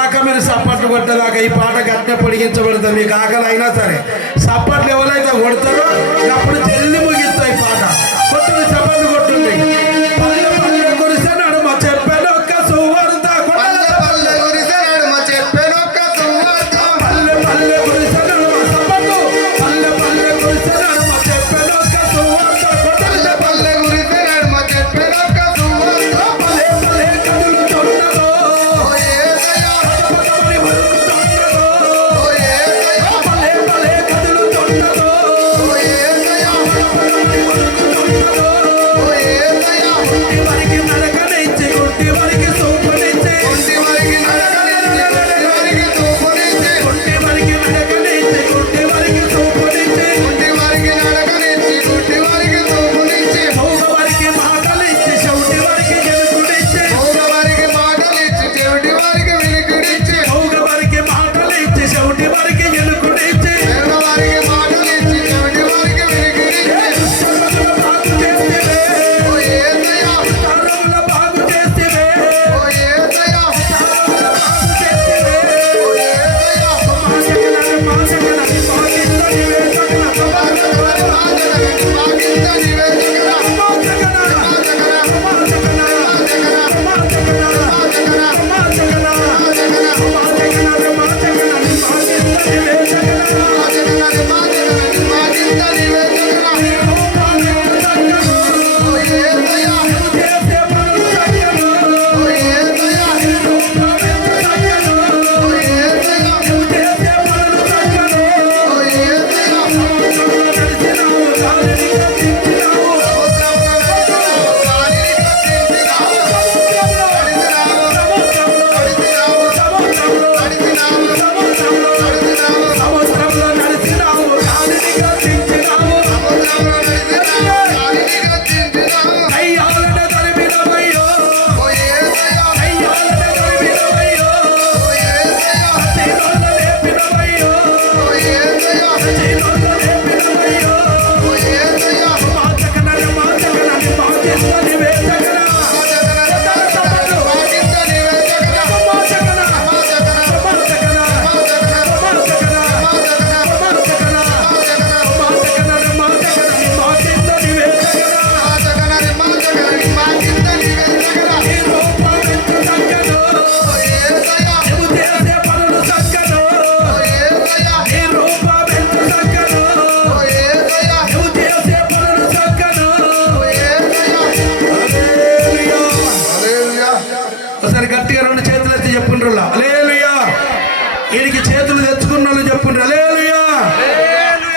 దాకా మీరు సప్పట్లు కొట్టేదాకా ఈ పాట గట్టిన పొడిగించబడుతుంది. మీకు ఆకలి అయినా సరే సప్పట్లు ఎవరైతే కొడతారో అప్పుడు జల్లి ముగిస్తాయి పాట. కొట్టుంది సప్పట్లు కొట్టుంది. పల్లె పల్లె కురిసెనాడు మా చెప్పాను ఒక్క సువార్త, పల్లె పల్లె కురిసెనాడు మా చెప్పాను ఒక్క సువార్త, పల్లె పల్లె కురిసెనాడు మా సప్పట్లు, పల్లె పల్లె కురిసెనాడు మా చెప్పాను ఒక్క సువార్త, పల్లె పల్లె కురిసెనాడు మా చెప్పాను ఒక్క సువార్త, పల్లె పల్లె కదులుతున్నదో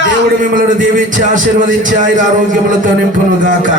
దేవుడు మిమ్మల్ని దీవించి ఆశీర్వదించి ఆయన ఆరోగ్యములతో నింపును గాక.